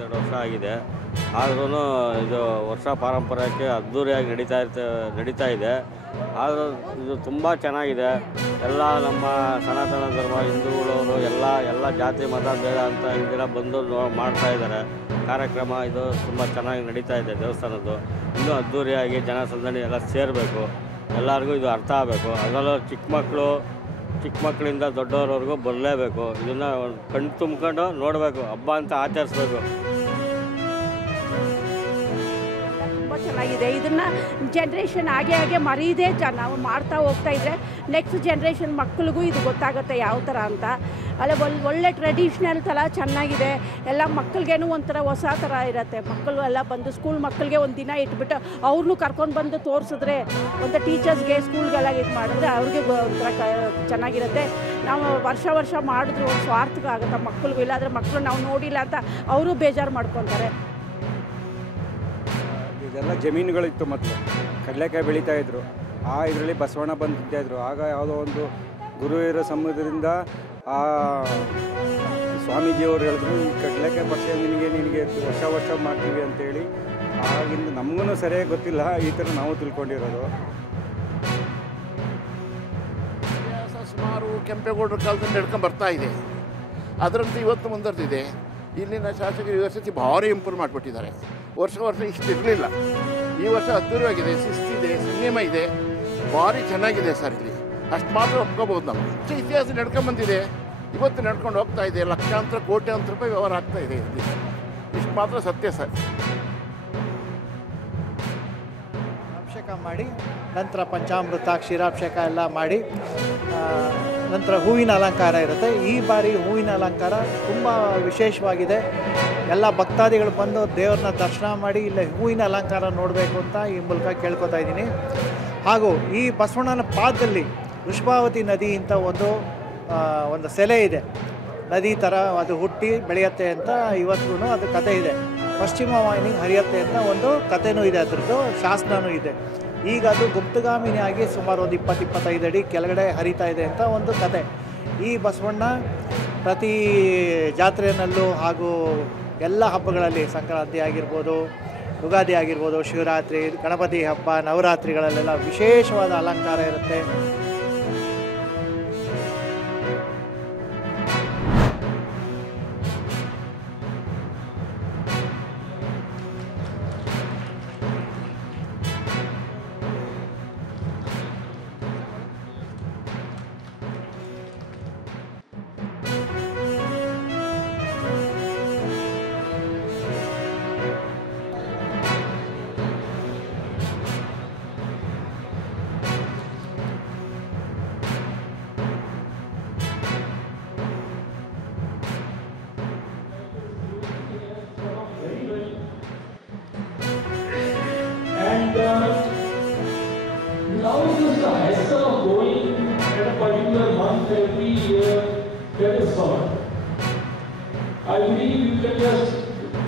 22 ವರ್ಷ ಆಗಿದೆ. ಆದ್ರೂ ಇದು ವರ್ಷ ಪಾರಂಪರ್ಯಕ್ಕೆ ಅದ್ಧೂರಿಯಾಗಿ ನಡೀತಾ ಇದೆ. ಆದರೂ ಇದು ತುಂಬ ಚೆನ್ನಾಗಿದೆ. ಎಲ್ಲ ನಮ್ಮ ಸನಾತನ ಧರ್ಮ ಹಿಂದೂಗಳವರು ಎಲ್ಲ ಜಾತಿ ಮತ ಭೇದ ಅಂತ ಇದೆಲ್ಲ ಬಂದು ಮಾಡ್ತಾಯಿದ್ದಾರೆ ಕಾರ್ಯಕ್ರಮ. ಇದು ತುಂಬ ಚೆನ್ನಾಗಿ ನಡೀತಾ ಇದೆ. ದೇವಸ್ಥಾನದ್ದು ಇನ್ನೂ ಅದ್ಧೂರಿಯಾಗಿ ಜನಸಂದಣಿ ಎಲ್ಲ ಸೇರಬೇಕು. ಎಲ್ಲರಿಗೂ ಇದು ಅರ್ಥ ಆಗಬೇಕು. ಅದರಲ್ಲೂ ಚಿಕ್ಕ ಮಕ್ಕಳಿಂದ ದೊಡ್ಡವರವರೆಗೂ ಬರಲೇಬೇಕು. ಇದನ್ನು ಕಣ್ಣು ತುಂಬ್ಕೊಂಡು ನೋಡಬೇಕು, ಹಬ್ಬ ಅಂತ ಆಚರಿಸ್ಬೇಕು. ತುಂಬ ಚೆನ್ನಾಗಿದೆ. ಇದನ್ನು ಜನ್ರೇಷನ್ ಹಾಗೆ ಮರೀದೇ ನಾವು ಮಾಡ್ತಾ ಹೋಗ್ತಾ ಇದ್ದರೆ ನೆಕ್ಸ್ಟ್ ಜನ್ರೇಷನ್ ಮಕ್ಕಳಿಗೂ ಇದು ಗೊತ್ತಾಗುತ್ತೆ ಯಾವ ಥರ ಅಂತ. ಅಲ್ಲ ಒಳ್ಳೆ ಟ್ರೆಡಿಷ್ನಲ್ ಥರ ಚೆನ್ನಾಗಿದೆ. ಎಲ್ಲ ಮಕ್ಕಳಿಗೇನು ಒಂಥರ ಹೊಸ ಥರ ಇರುತ್ತೆ. ಮಕ್ಕಳು ಎಲ್ಲ ಬಂದು ಸ್ಕೂಲ್ ಮಕ್ಕಳಿಗೆ ಒಂದು ದಿನ ಇಟ್ಬಿಟ್ಟು ಅವ್ರನ್ನೂ ಕರ್ಕೊಂಡು ಬಂದು ತೋರಿಸಿದ್ರೆ, ಒಂದು ಟೀಚರ್ಸ್ಗೆ ಸ್ಕೂಲ್ಗೆಲ್ಲ ಇದು ಮಾಡಿದ್ರೆ ಅವ್ರಿಗೆ ಒಂಥರ ಚೆನ್ನಾಗಿರುತ್ತೆ. ನಾವು ವರ್ಷ ಮಾಡಿದ್ರು ಒಂದು ಸ್ವಾರ್ಥಕ ಆಗುತ್ತೆ ಮಕ್ಕಳಿಗೂ. ಇಲ್ಲಾಂದರೆ ಮಕ್ಕಳು ನಾವು ನೋಡಿಲ್ಲ ಅಂತ ಅವರು ಬೇಜಾರು ಮಾಡ್ಕೊತಾರೆ. ಇದೆಲ್ಲ ಜಮೀನುಗಳಿತ್ತು, ಮೊದಲು ಕಡಲೆಕಾಯಿ ಬೆಳೀತಾಯಿದ್ರು. ಇದರಲ್ಲಿ ಬಸವಣ್ಣ ಬಂದಿದ್ದಾಯಿದ್ರು. ಆಗ ಯಾವುದೋ ಒಂದು ಗುರು ಹಿರಿಯರ ಸಮುದ್ರದಿಂದ ಸ್ವಾಮೀಜಿಯವರು ಹೇಳಿದ್ರು, ಈ ಕಡಲೆಕಾಯಿ ಪರಿಚಯ ನಿನಗೆ ವರ್ಷ ಮಾಡ್ತೀವಿ ಅಂತೇಳಿ. ಆಗಿಂದ ನಮಗೂ ಸರಿಯಾಗಿ ಗೊತ್ತಿಲ್ಲ, ಈ ಥರ ನಾವು ತಿಳ್ಕೊಂಡಿರೋದು. ಸುಮಾರು ಕೆಂಪೇಗೌಡರ ಕಾಲದಲ್ಲಿ ನಡ್ಕೊಂಡು ಬರ್ತಾ ಇದೆ. ಅದರಂತೆ ಇವತ್ತು ಮುಂದುವರೆದಿದೆ. ಇಲ್ಲಿನ ಶಾಸಕರು ಈ ವರ್ಷ ಭಾರಿ ಇಂಪ್ರೂವ್ ಮಾಡಿಬಿಟ್ಟಿದ್ದಾರೆ. ವರ್ಷ ಇಷ್ಟು ಇರಲಿಲ್ಲ. ಈ ವರ್ಷ ಅದ್ಧೂರಿಯಾಗಿದೆ, ಶಿಸ್ತಿದೆ, ಸಂಯಮ ಇದೆ, ಭಾರಿ ಚೆನ್ನಾಗಿದೆ ಸರ್. ಇಲ್ಲಿ ಅಷ್ಟು ಮಾತ್ರ ಒಪ್ಕೋಬೋದು. ನಾವು ಇತಿಹಾಸ ನಡ್ಕೊಂಬಂದಿದೆ, ಇವತ್ತು ನಡ್ಕೊಂಡು ಹೋಗ್ತಾ ಇದೆ. ಲಕ್ಷಾಂತರ ಕೋಟ್ಯಾಂತರ ರೂಪಾಯಿ ವ್ಯವಹಾರ ಆಗ್ತಾ ಇದೆ ಇಲ್ಲಿ. ಇಷ್ಟು ಮಾತ್ರ ಸತ್ಯ ಸರ್. ಅಭಿಷೇಕ ಮಾಡಿ ನಂತರ ಪಂಚಾಮೃತ ಕ್ಷೀರಾಭಿಷೇಕ ಎಲ್ಲ ಮಾಡಿ ನಂತರ ಹೂವಿನ ಅಲಂಕಾರ ಇರುತ್ತೆ. ಈ ಬಾರಿ ಹೂವಿನ ಅಲಂಕಾರ ತುಂಬ ವಿಶೇಷವಾಗಿದೆ. ಎಲ್ಲ ಭಕ್ತಾದಿಗಳು ಬಂದು ದೇವ್ರನ್ನ ದರ್ಶನ ಮಾಡಿ ಇಲ್ಲ ಹೂವಿನ ಅಲಂಕಾರ ನೋಡಬೇಕು ಅಂತ ಈ ಮೂಲಕ ಕೇಳ್ಕೊತಾ ಇದ್ದೀನಿ. ಹಾಗೂ ಈ ಬಸವಣ್ಣನ ಪಾದದಲ್ಲಿ ವೃಷಭಾವತಿ ನದಿ ಅಂತ ಒಂದು ಸೆಲೆ ಇದೆ. ನದಿ ಥರ ಅದು ಹುಟ್ಟಿ ಬೆಳೆಯುತ್ತೆ ಅಂತ ಇವತ್ತಿಗೂ ಅದು ಕತೆ ಇದೆ. ಪಶ್ಚಿಮ ವಾಹಿನಿಗೆ ಹರಿಯುತ್ತೆ ಅಂತ ಒಂದು ಕಥೆನೂ ಇದೆ, ಅದರದ್ದು ಶಾಸನವೂ ಇದೆ. ಈಗ ಅದು ಗುಪ್ತಗಾಮಿನಿಯಾಗಿ ಸುಮಾರು ಒಂದು 20-25 ಅಡಿ ಕೆಳಗಡೆ ಹರಿತಾ ಇದೆ ಅಂತ ಒಂದು ಕತೆ. ಈ ಬಸವಣ್ಣ ಪ್ರತಿ ಜಾತ್ರೆಯಲ್ಲೂ ಹಾಗೂ ಎಲ್ಲ ಹಬ್ಬಗಳಲ್ಲಿ, ಸಂಕ್ರಾಂತಿ ಆಗಿರ್ಬೋದು, ಯುಗಾದಿ ಆಗಿರ್ಬೋದು, ಶಿವರಾತ್ರಿ, ಗಣಪತಿ ಹಬ್ಬ, ನವರಾತ್ರಿಗಳಲ್ಲೆಲ್ಲ ವಿಶೇಷವಾದ ಅಲಂಕಾರ ಇರುತ್ತೆ. Now is the hassle of going at a particular month every year, that is solved. I believe you can just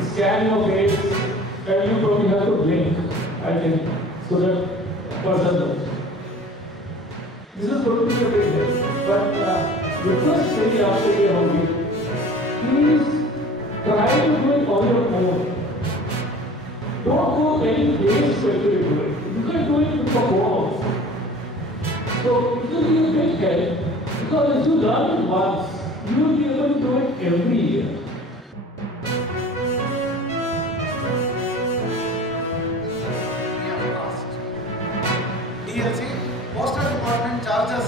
scan your face and you probably have to blink, I think, so that person knows. This is going to be a big help. But request very after you of you, please try to do it on your own. Don't go any place to actually do it. You can do it with your phone. So it will be a big help, because if you learn it once, you will be able to do it every year. DLC, Postal Department charges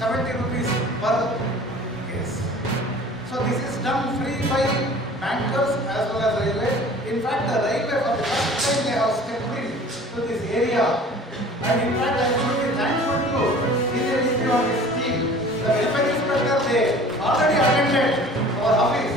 70 rupees per case. So this is done free by bankers as well as railway. In fact, the railway for the first time they have stepped in to this area. And in fact, I should be thankful to CJDP on this scheme. The welfare inspector, they already attended our office